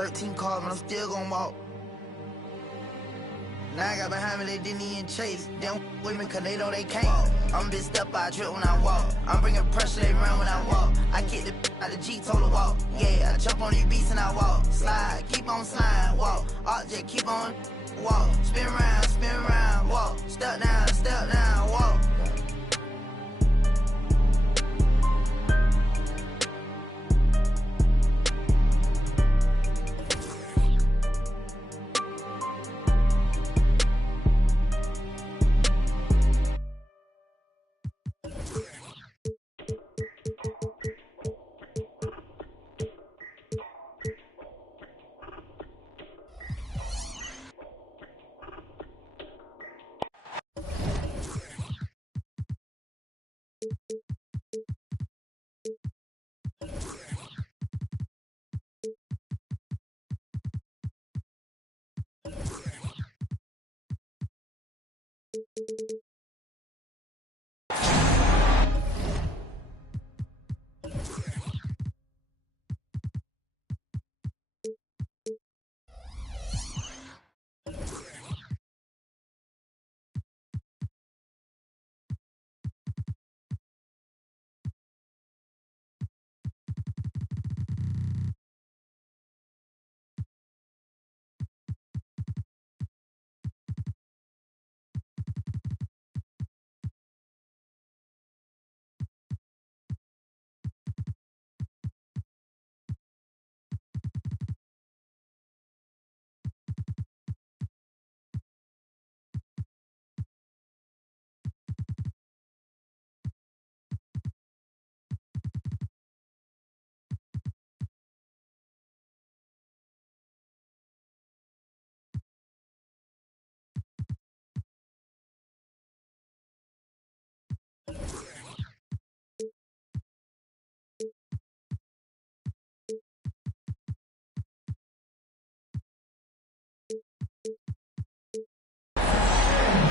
13 cars, but I'm still gonna walk. Now I got behind me, they didn't even chase. They don't with me cause they know they can't. I'm a big step out, trip when I walk. I'm bringing pressure, they run when I walk. I kick the out the G, told her walk. Yeah, I jump on these beats and I walk. Slide, keep on sliding, walk. Object, keep on walk. Spin around, walk. Step down, walk.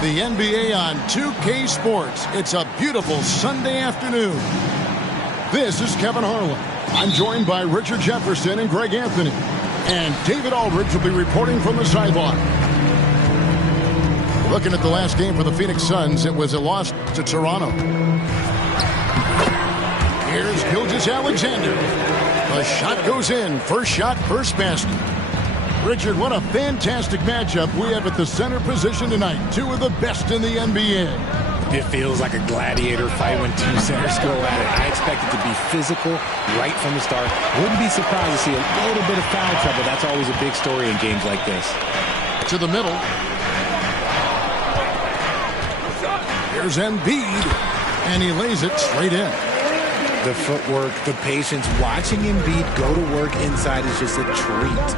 The NBA on 2K Sports. It's a beautiful Sunday afternoon. This is Kevin Harlan. I'm joined by Richard Jefferson and Greg Anthony. And David Aldridge will be reporting from the sideline. Looking at the last game for the Phoenix Suns, it was a loss to Toronto. Here's Gilgeous-Alexander. The shot goes in. First shot, first basket. Richard, what a fantastic matchup we have at the center position tonight. Two of the best in the NBA. It feels like a gladiator fight when two centers go at it. I expect it to be physical right from the start. Wouldn't be surprised to see a little bit of foul trouble. That's always a big story in games like this. To the middle. Here's Embiid, and he lays it straight in. The footwork, the patience, watching Embiid go to work inside is just a treat.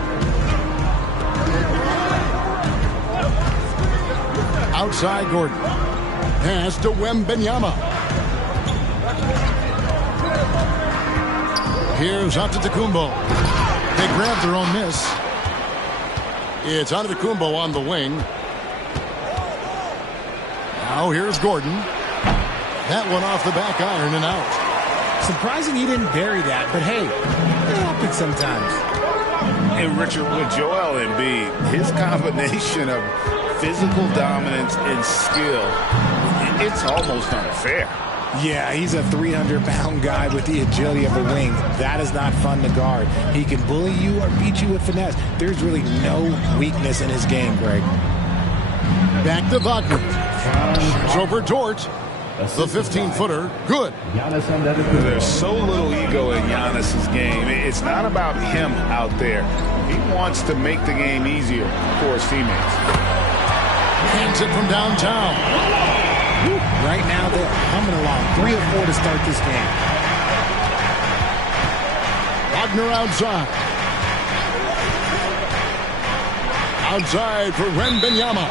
Outside Gordon. Pass to Wembanyama. Here's Antetokounmpo. They grab their own miss. It's Antetokounmpo on the wing. Now here's Gordon. That one off the back iron and out. Surprising he didn't bury that, but hey, it happens sometimes. And Richard, with Joel Embiid, his combination of physical dominance and skill, it's almost unfair. Yeah, he's a 300-pound guy with the agility of a wing. That is not fun to guard. He can bully you or beat you with finesse. There's really no weakness in his game, Greg. Back to Wagner. It's over Dort. The 15-footer, good. There's so little ego in Giannis's game. It's not about him out there. He wants to make the game easier for his teammates. Hands it from downtown. Right now, they're humming along. 3 or 4 to start this game. Wagner outside. Outside for Wembanyama.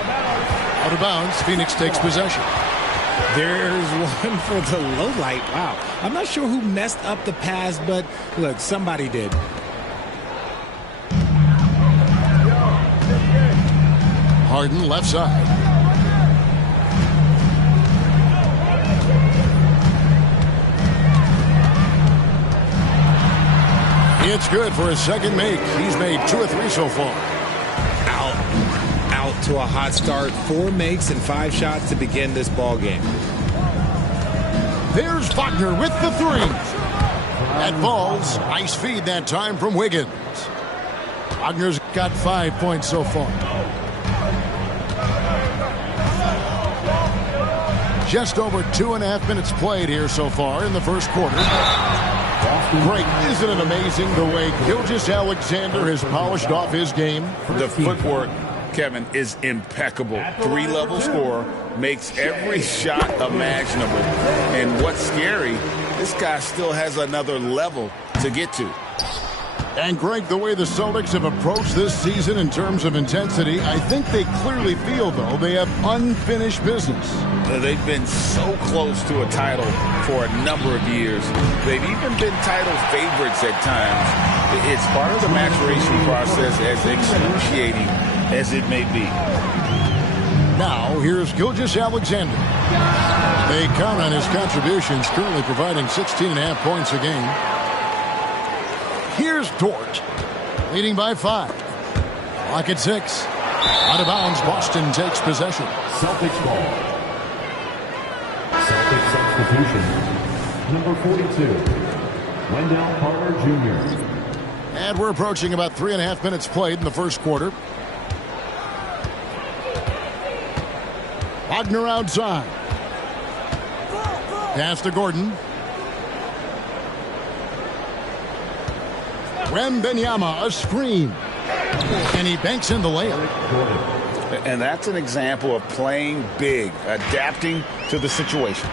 Out of bounds, Phoenix takes possession. There's one for the low light. Wow. I'm not sure who messed up the pass, but look, somebody did. Harden left side. It's good for his second make. He's made 2 of 3 so far. Out to a hot start. 4 makes and 5 shots to begin this ball game. There's Wagner with the 3. That falls. Nice feed that time from Wiggins. Wagner's got 5 points so far. Just over 2.5 minutes played here so far in the first quarter. Great. Isn't it amazing the way Gilgeous-Alexander has polished off his game? The footwork, Kevin, is impeccable. 3-level scorer, makes every shot imaginable. And what's scary, this guy still has another level to get to. And Greg, the way the Celtics have approached this season in terms of intensity, I think they clearly feel, though, they have unfinished business. They've been so close to a title for a number of years. They've even been title favorites at times. It's part of the maturation process, as excruciating as it may be. Now, here's Gilgeous-Alexander. They count on his contributions, currently providing 16.5 points a game. Here's Dort, leading by 5. Clock at 6. Out of bounds, Boston takes possession. Celtics ball. Celtics substitution. Number 42, Wendell Carter Jr. And we're approaching about 3.5 minutes played in the first quarter. Wagner outside. Pass to Gordon. Wembanyama, a screen. And he banks in the layup. And that's an example of playing big, adapting to the situation.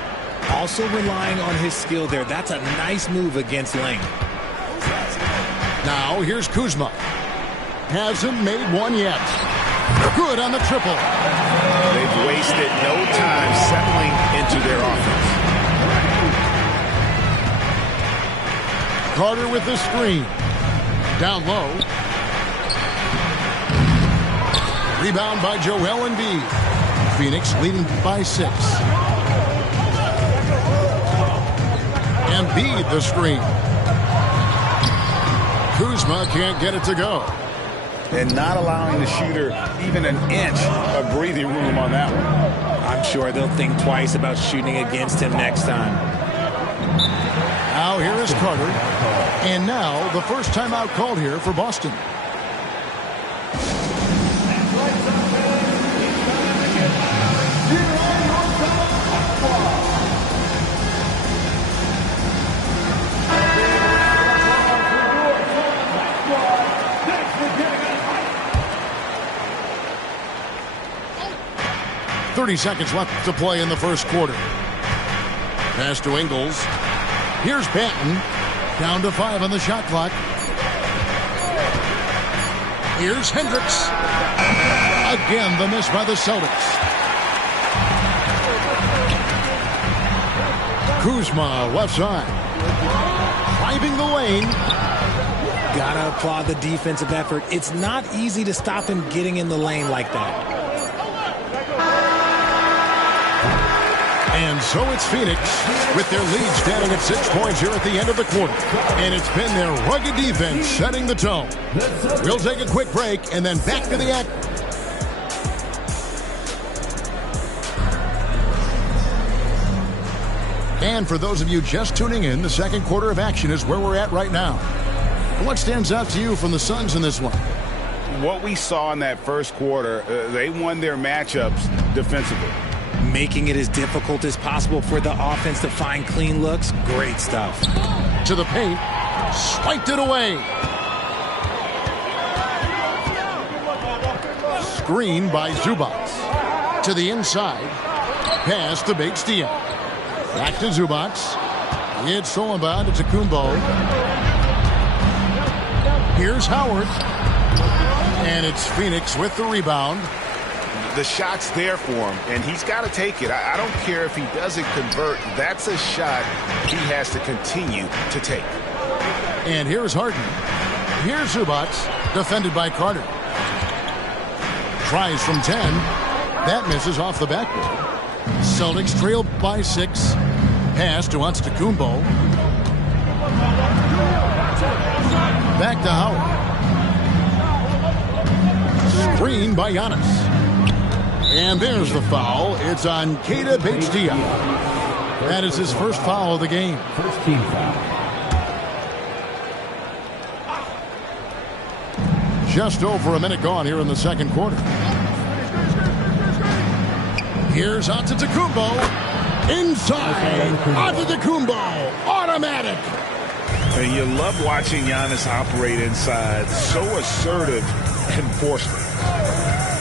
Also relying on his skill there. That's a nice move against Lane. Now here's Kuzma. Hasn't made one yet. Good on the triple. They've wasted no time settling into their offense. Carter with the screen. Down low. Rebound by Joel Embiid. Phoenix leading by 6. Embiid the screen. Kuzma can't get it to go. And not allowing the shooter even an inch of breathing room on that one. I'm sure they'll think twice about shooting against him next time. Now here is Carter. And now the first timeout called here for Boston. Seconds left to play in the first quarter. Pass to Ingles. Here's Banton. Down to 5 on the shot clock. Here's Hendricks. Again, the miss by the Celtics. Kuzma, left side. Driving the lane. Gotta applaud the defensive effort. It's not easy to stop him getting in the lane like that. And so it's Phoenix with their lead standing at 6 points here at the end of the quarter. And it's been their rugged defense setting the tone. We'll take a quick break and then back to the act. And for those of you just tuning in, the second quarter of action is where we're at right now. What stands out to you from the Suns in this one? What we saw in that first quarter, they won their matchups defensively. Making it as difficult as possible for the offense to find clean looks. Great stuff. To the paint. Swiped it away. Screen by Zubac. To the inside. Pass to Bates-Diop. Back to Zubac. It's stolen by Antetokounmpo. Here's Howard. And it's Phoenix with the rebound. The shot's there for him, and he's got to take it. I don't care if he doesn't convert. That's a shot he has to continue to take. And here's Harden. Here's Zubac, defended by Carter. Tries from 10. That misses off the backboard. Celtics trail by 6. Pass to Antetokounmpo. Back to Howard. Screen by Giannis. And there's the foul. It's on Keita Bates-Diop. That is his first foul of the game. First team foul. Just over a minute gone here in the second quarter. Here's Antetokounmpo. Inside. Antetokounmpo. Automatic. And you love watching Giannis operate inside. So assertive and forceful.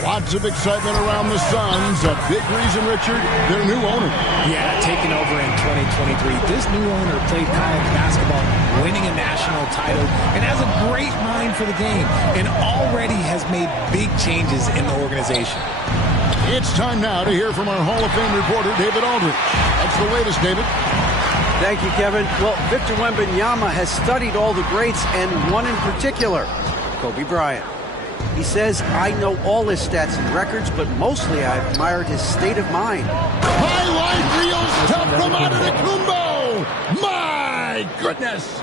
Lots of excitement around the Suns. A big reason, Richard, their new owner. Yeah, taking over in 2023. This new owner played college basketball, winning a national title, and has a great mind for the game, and already has made big changes in the organization. It's time now to hear from our Hall of Fame reporter, David Aldridge. That's the latest, David. Thank you, Kevin. Well, Victor Wembanyama has studied all the greats, and one in particular, Kobe Bryant. He says, I know all his stats and records, but mostly I admired his state of mind. Highlight reel stuff from Antetokounmpo! My goodness!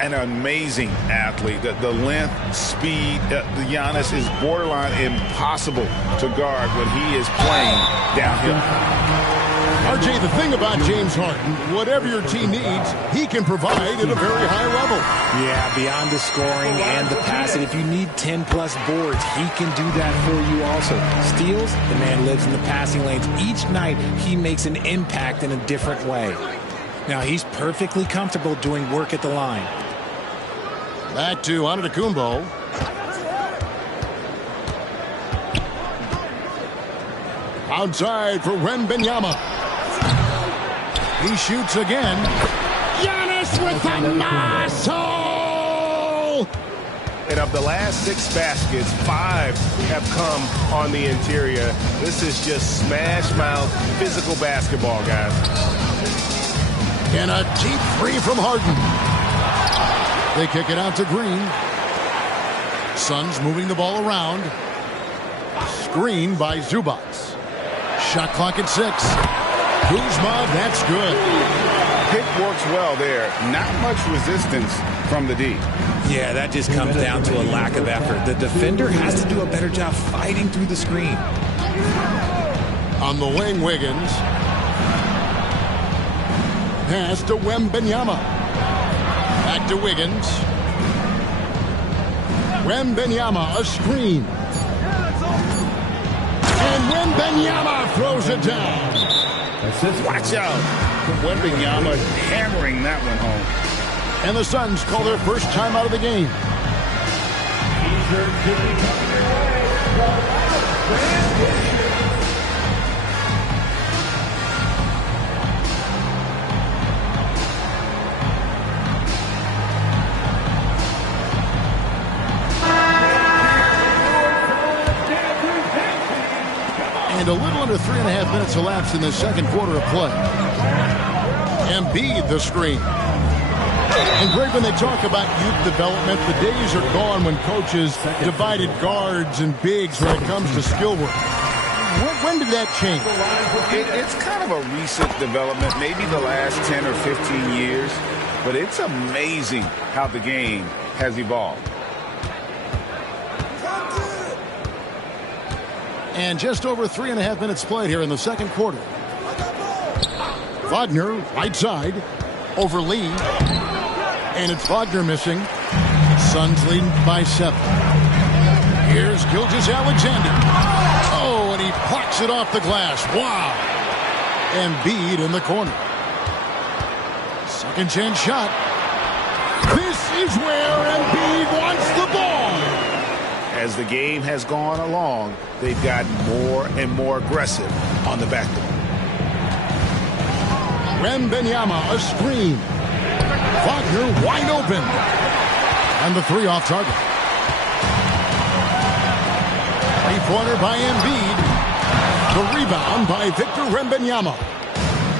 An amazing athlete. The length, speed, the Giannis is borderline impossible to guard when he is playing downhill. RJ, the thing about James Harden, whatever your team needs, he can provide at a very high level. Yeah, beyond the scoring and the passing, if you need 10-plus boards, he can do that for you also. Steals, the man lives in the passing lanes. Each night, he makes an impact in a different way. Now, he's perfectly comfortable doing work at the line. Back to Antetokounmpo. Outside for Wembanyama. He shoots again. Giannis with the muscle! And of the last 6 baskets, 5 have come on the interior. This is just smash mouth physical basketball, guys. And a deep three from Harden. They kick it out to Green. Suns moving the ball around. Screen by Zubac. Shot clock at 6. Kuzma, that's good. Pick works well there. Not much resistance from the D. Yeah, that just comes down to a lack of effort. The defender has to do a better job fighting through the screen. On the wing, Wiggins. Pass to Wembanyama. Back to Wiggins. Wembanyama, a screen. And Wembanyama throws it down. Watch out. Wembanyama hammering that one home. And the Suns call their first time out of the game. And a little under 3.5 minutes elapsed in the second quarter of play. Embiid the screen. And Greg, when they talk about youth development, the days are gone when coaches divided guards and bigs when it comes to skill work. When did that change? It's kind of a recent development, maybe the last 10 or 15 years. But it's amazing how the game has evolved. And just over 3.5 minutes played here in the second quarter. Wagner, right side, over Lee. And it's Wagner missing. Suns leading by 7. Here's Gilgeous-Alexander. Oh, and he plucks it off the glass. Wow. Embiid in the corner. Second chance shot. This is where Embiid wants the ball. As the game has gone along, they've gotten more and more aggressive on the backboard. Wembanyama, a screen. Wagner wide open. And the 3 off target. 3-pointer by Embiid. The rebound by Victor Wembanyama.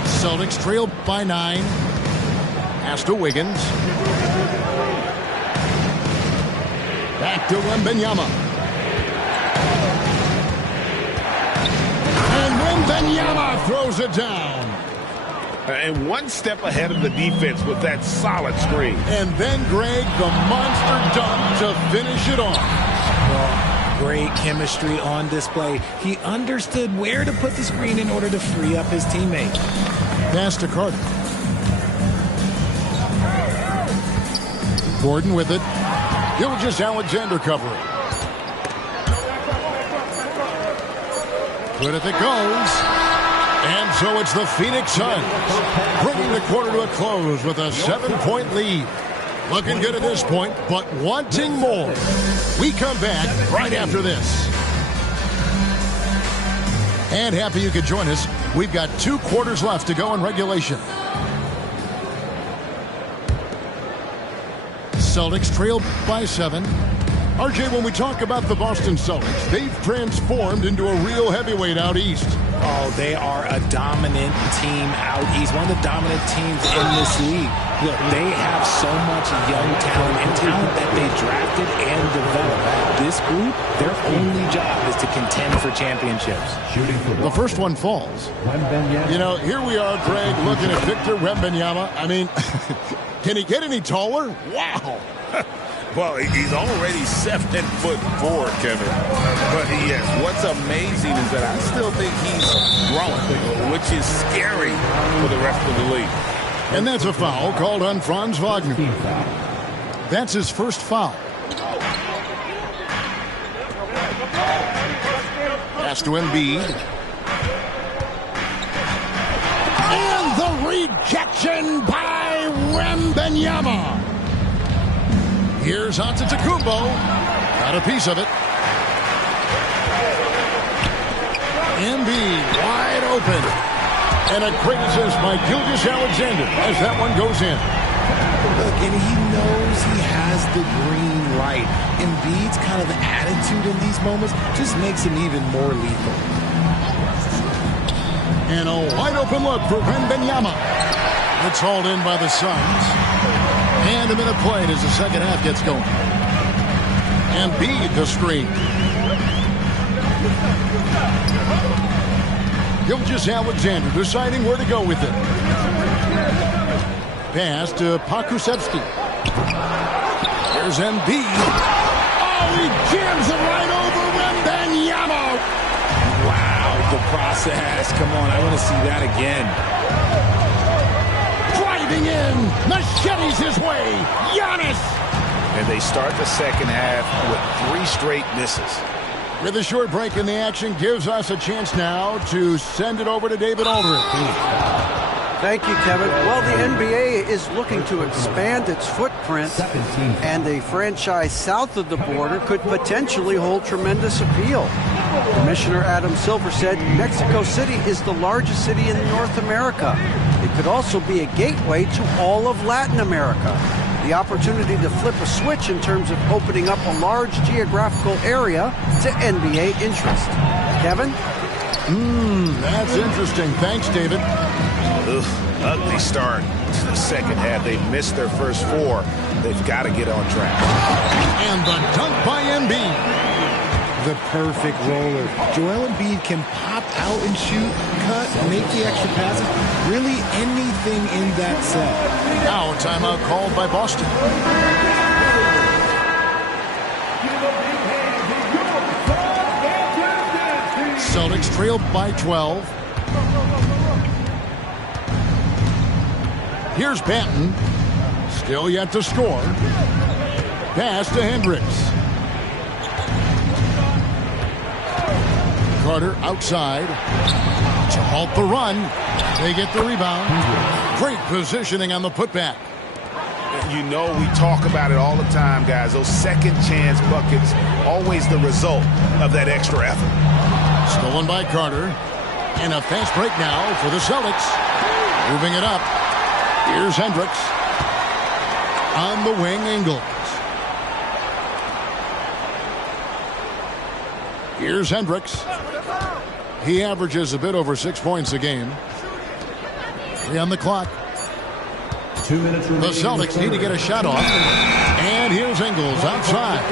Celtics trail by 9. Pass to Wiggins. Back to Wembanyama. And Wembanyama throws it down. And one step ahead of the defense with that solid screen. And then, Greg, the monster dunk to finish it off. Well, great chemistry on display. He understood where to put the screen in order to free up his teammate. Pass to Carter. Gordon with it. Gilgeous-Alexander covering. Good if it goes. And so it's the Phoenix Suns bringing the quarter to a close with a 7-point lead. Looking good at this point, but wanting more. We come back right after this. And happy you could join us. We've got 2 quarters left to go in regulation. Celtics trail by 7. RJ, when we talk about the Boston Celtics, they've transformed into a real heavyweight out east. Oh, they are a dominant team out east. One of the dominant teams in this league. Look, they have so much young talent and talent that they drafted and developed. This group, their only job is to contend for championships. The first one falls. You know, here we are, Greg, looking at Victor Wembanyama. I mean, can he get any taller? Wow. Well, he's already 7'4", Kevin. But yes, what's amazing is that I still think he's growing, which is scary for the rest of the league. And that's a foul called on Franz Wagner. That's his first foul. Pass to Embiid. And the rejection by Wembanyama. Here's Antetokounmpo. Got a piece of it. Embiid wide open. And a great assist by Gilgeous-Alexander as that one goes in. Look, and he knows he has the green light. Embiid's kind of attitude in these moments just makes him even more lethal. And a wide open look for Wembanyama. It's hauled in by the Suns. And a minute played as the second half gets going. Embiid the screen. Gilgeous-Alexander deciding where to go with it. Pass to Pokusevski. There's Embiid. Oh, he jams it right over Wembanyama. Wow, the process. Come on, I want to see that again. In, machetes his way, Giannis! And they start the second half with 3 straight misses. With a short break in the action, gives us a chance now to send it over to David Aldridge. Thank you, Kevin. Well, the NBA is looking to expand its footprint, and a franchise south of the border could potentially hold tremendous appeal. Commissioner Adam Silver said Mexico City is the largest city in North America. It could also be a gateway to all of Latin America. The opportunity to flip a switch in terms of opening up a large geographical area to NBA interest. Kevin? That's interesting. Thanks, David. Ugly start to the second half. They missed their first 4. They've got to get on track. And the dunk by Embiid. The perfect roller. Joel Embiid can pop out and shoot, cut, make the extra passes. Really anything in that set. Now a timeout called by Boston. Celtics trail by 12. Here's Banton. Still yet to score. Pass to Hendricks. Carter outside to halt the run. They get the rebound. Great positioning on the putback. You know, we talk about it all the time, guys. Those second chance buckets, always the result of that extra effort. Stolen by Carter. And a fast break now for the Celtics. Moving it up. Here's Hendricks. On the wing, Ingles. Here's Hendricks. He averages a bit over 6 points a game. 3 on the clock. 2 minutes remaining. The Celtics need to get a shot off. And here's Ingles outside.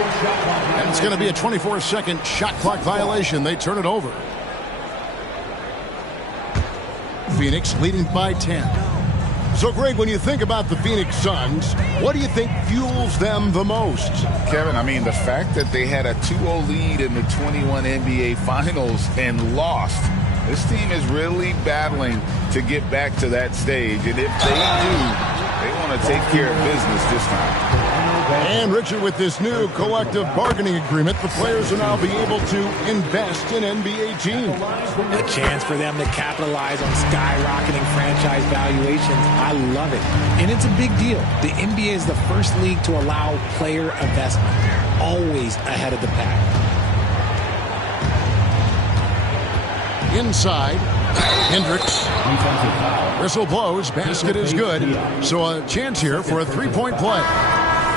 And it's going to be a 24-second shot clock violation. They turn it over. Phoenix leading by 10. So, Greg, when you think about the Phoenix Suns, what do you think fuels them the most? Kevin, I mean, the fact that they had a 2-0 lead in the 21 NBA Finals and lost. This team is really battling to get back to that stage. And if they do, they want to take care of business this time. And, Richard, with this new collective bargaining agreement, the players will now be able to invest in NBA teams. A chance for them to capitalize on skyrocketing franchise valuations. I love it. And it's a big deal. The NBA is the first league to allow player investment. Always ahead of the pack. Inside, Hendricks. Whistle blows. Basket is good. So a chance here for a three-point play.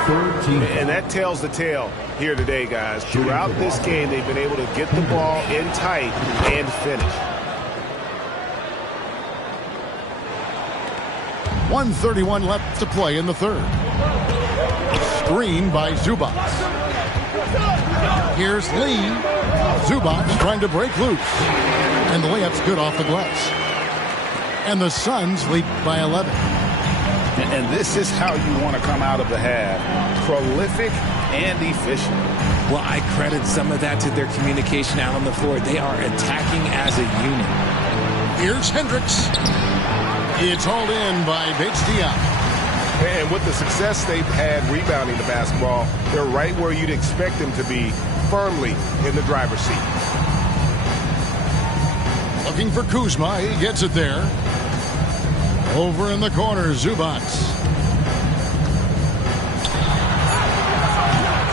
And that tells the tale here today, guys. Throughout this game, they've been able to get the ball in tight and finish. 1:31 left to play in the third. Screen by Zubac. Here's Lee. Zubac trying to break loose. And the layup's good off the glass. And the Suns lead by 11. And this is how you want to come out of the half. Prolific and efficient. Well, I credit some of that to their communication out on the floor. They are attacking as a unit. Here's Hendricks. It's hauled in by Bates-Diop. And with the success they've had rebounding the basketball, they're right where you'd expect them to be, firmly in the driver's seat. Looking for Kuzma. He gets it there. Over in the corner, Zubac.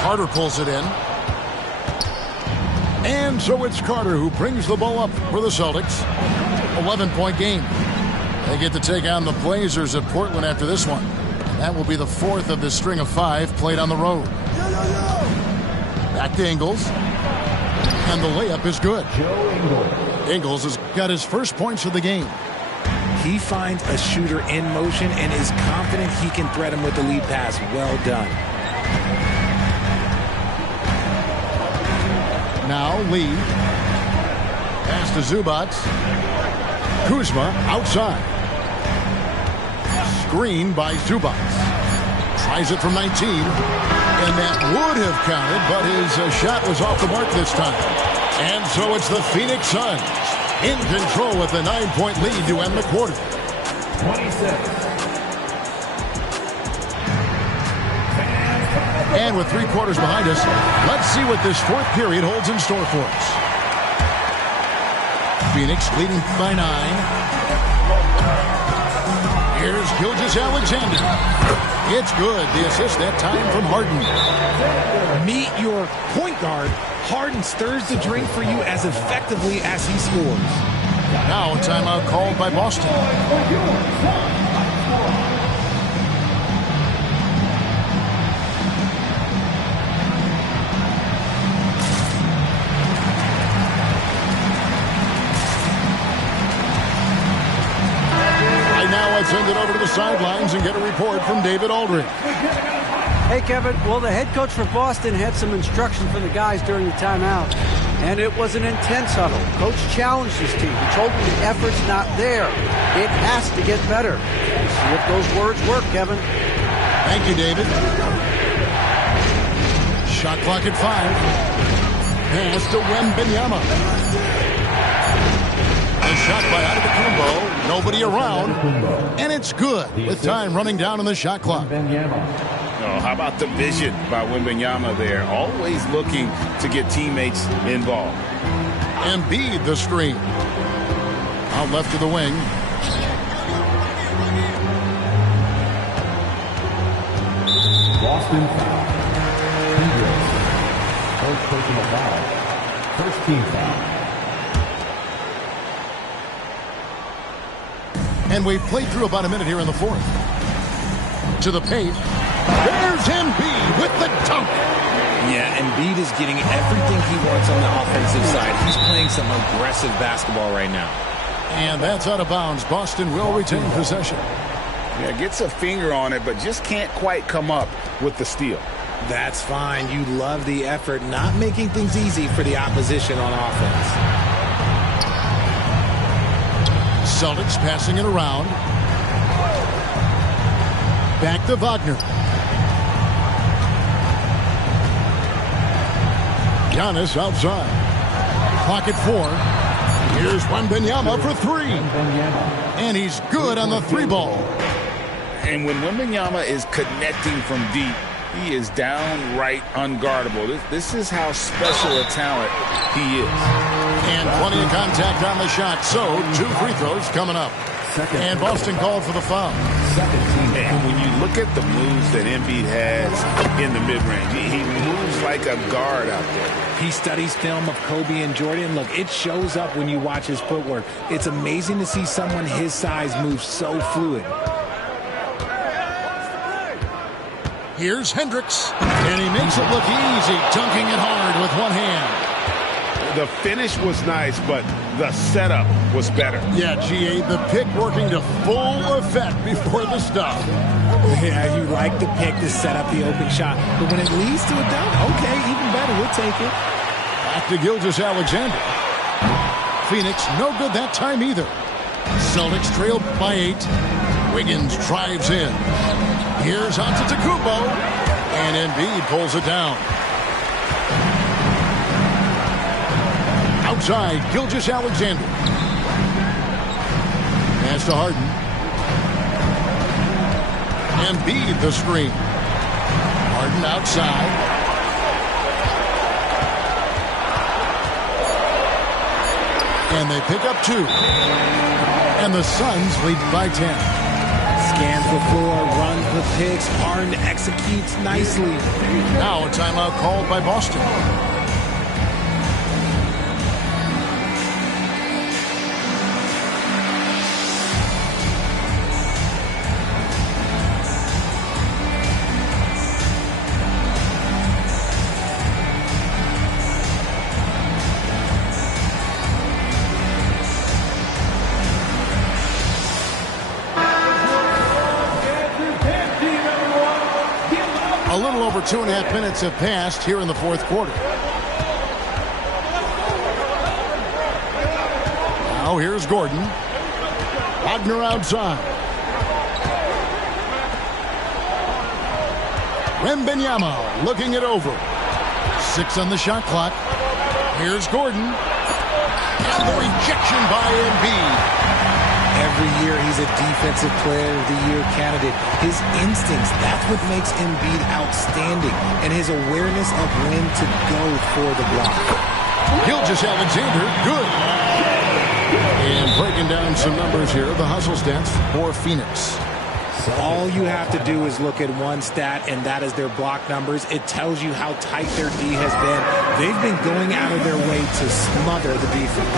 Carter pulls it in. And so it's Carter who brings the ball up for the Celtics. 11-point game. They get to take on the Blazers at Portland after this one. That will be the fourth of this string of 5 played on the road. Back to Ingles. And the layup is good. Ingles has got his first points of the game. He finds a shooter in motion and is confident he can thread him with the lead pass. Well done. Now Lee. Pass to Zubac. Kuzma outside. Screen by Zubac. Tries it from 19. And that would have counted, but his shot was off the mark this time. And so it's the Phoenix Suns in control with a 9-point lead to end the quarter. 26. And with 3 quarters behind us, let's see what this fourth period holds in store for us. Phoenix leading by 9. Here's Gilgeous-Alexander. It's good. The assist that time from Harden. Meet your point guard. Harden stirs the drink for you as effectively as he scores. Now a timeout called by Boston. Now let's send it over to the sidelines and get a report from David Aldridge. Hey, Kevin. Well, the head coach for Boston had some instruction for the guys during the timeout, and it was an intense huddle. Coach challenged his team. He told them the effort's not there. It has to get better. We'll see if those words work, Kevin. Thank you, David. Shot clock at 5. Pass to Wembanyama. A shot by Antetokounmpo. Nobody around. And it's good with time running down on the shot clock. Oh, how about the vision by Wembanyama there? Always looking to get teammates involved. Embiid the screen. Out left to the wing. Boston foul. First personal foul. First team foul. And we've played through about a minute here in the fourth. To the paint. There's Embiid with the dunk. Yeah, Embiid is getting everything he wants on the offensive side. He's playing some aggressive basketball right now. And that's out of bounds. Boston will retain possession. Yeah, gets a finger on it, but just can't quite come up with the steal. That's fine. You love the effort, not making things easy for the opposition on offense. Celtics passing it around. Back to Wagner. Giannis outside. Pocket 4. Here's Wembanyama for 3. And he's good on the 3-ball. And when Wembanyama is connecting from deep, he is downright unguardable. This is how special a talent he is. And plenty of contact on the shot. So, 2 free throws coming up. And Boston called for the foul. And when you look at the moves that Embiid has in the mid-range, he moves like a guard out there. He studies film of Kobe and Jordan. Look, it shows up when you watch his footwork. It's amazing to see someone his size move so fluid. Here's Hendricks. And he makes it look easy, dunking it hard with one hand. The finish was nice, but the setup was better. Yeah, GA, the pick working to full effect before the stop. Yeah, you like the pick to set up the open shot. But when it leads to a dunk, okay, even better, we'll take it. Back to Gilgeous-Alexander. Phoenix, no good that time either. Celtics trailed by 8. Wiggins drives in. Here's Antetokounmpo. And Embiid pulls it down. Outside, Gilgeous-Alexander. Pass to Harden. Embiid the screen. Harden outside. And they pick up 2. And the Suns lead by 10. Scans the floor, runs the picks. Harden executes nicely. Now a timeout called by Boston. A little over 2.5 minutes have passed here in the fourth quarter. Now here's Gordon. Wagner outside. Wembanyama looking it over. 6 on the shot clock. Here's Gordon. And the rejection by Embiid. Every year he's a Defensive Player of the Year candidate. His instincts, that's what makes Embiid outstanding. And his awareness of when to go for the block. Gilgeous-Alexander, good. And breaking down some numbers here, the hustle stats for Phoenix. All you have to do is look at one stat, and that is their block numbers. It tells you how tight their D has been. They've been going out of their way to smother the defense.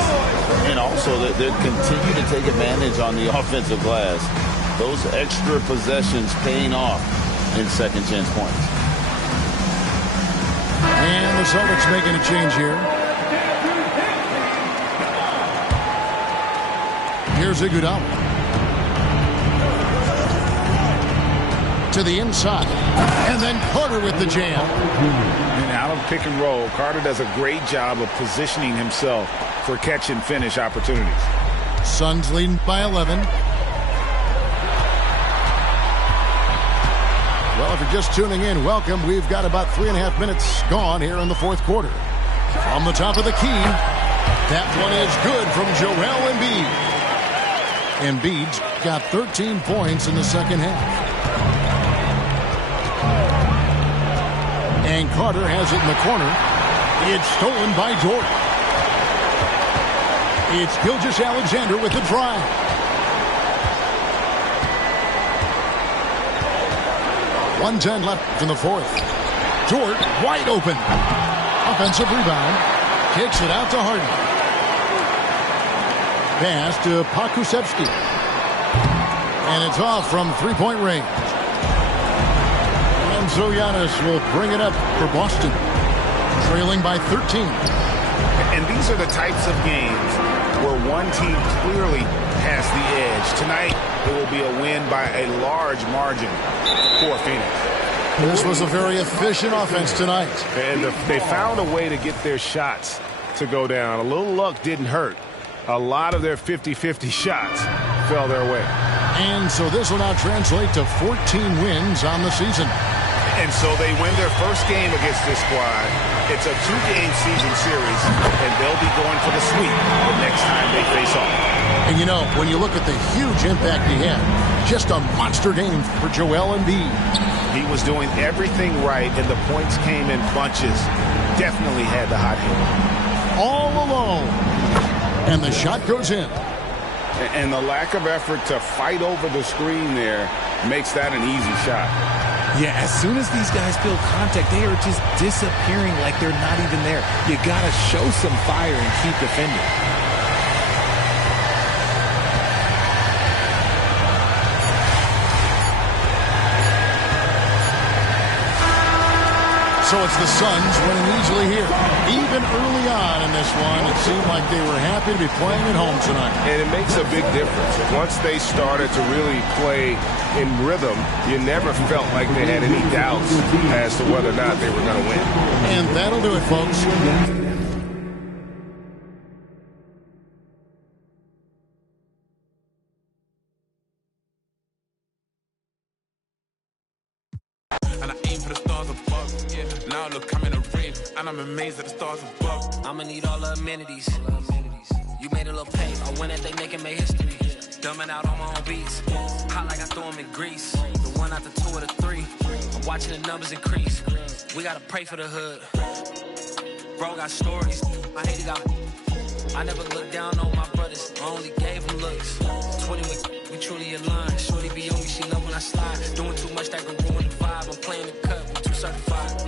And also, they continue to take advantage on the offensive glass. Those extra possessions paying off in second chance points. And the Celtics making a change here. Here's Iguodala. To the inside. And then Carter with the jam. And out of pick and roll, Carter does a great job of positioning himself for catch and finish opportunities. Suns leading by 11. Well, if you're just tuning in, welcome. We've got about 3.5 minutes gone here in the fourth quarter. From the top of the key, that one is good from Joel Embiid. Embiid's got 13 points in the second half. And Carter has it in the corner. It's stolen by Dort. It's Gilgeous-Alexander with the drive. .110 left in the fourth. Dort wide open. Offensive rebound. Kicks it out to Harden. Pass to Pokusevski. And it's off from three-point range. And so Giannis will bring it up for Boston. Trailing by 13. And these are the types of games where one team clearly has the edge. Tonight, it will be a win by a large margin for Phoenix. This was a very efficient offense tonight. And they found a way to get their shots to go down. A little luck didn't hurt. A lot of their 50-50 shots fell their way. And so this will now translate to 14 wins on the season. And so they win their first game against this squad. It's a 2-game season series, and they'll be going for the sweep the next time they face off. And you know, when you look at the huge impact he had, just a monster game for Joel Embiid. He was doing everything right, and the points came in bunches. Definitely had the hot hand. All alone. And the shot goes in. And the lack of effort to fight over the screen there makes that an easy shot. Yeah, as soon as these guys feel contact, they are just disappearing like they're not even there. You got to show some fire and keep defending. So it's the Suns winning easily here. Even early on in this one, it seemed like they were happy to be playing at home tonight. And it makes a big difference. Once they started to really play in rhythm, you never felt like they had any doubts as to whether or not they were going to win. And that'll do it, folks. And I aim for the stars above. Yeah. Now look, I'm in a ring, and I'm amazed at the stars above. I'ma need all the amenities. You made a little pay. I win at they making my history. Dumbing out on my own beats. Hot like I throw them in grease. The 1 out the 2 or the 3. I'm watching the numbers increase. We gotta pray for the hood. Bro got stories. I hate it out. I never looked down on my brothers. I only gave them looks. 20 we truly aligned. Shorty be on me, she love when I slide. Doing too much that can ruin the vibe. I'm playing the cut, I'm too certified.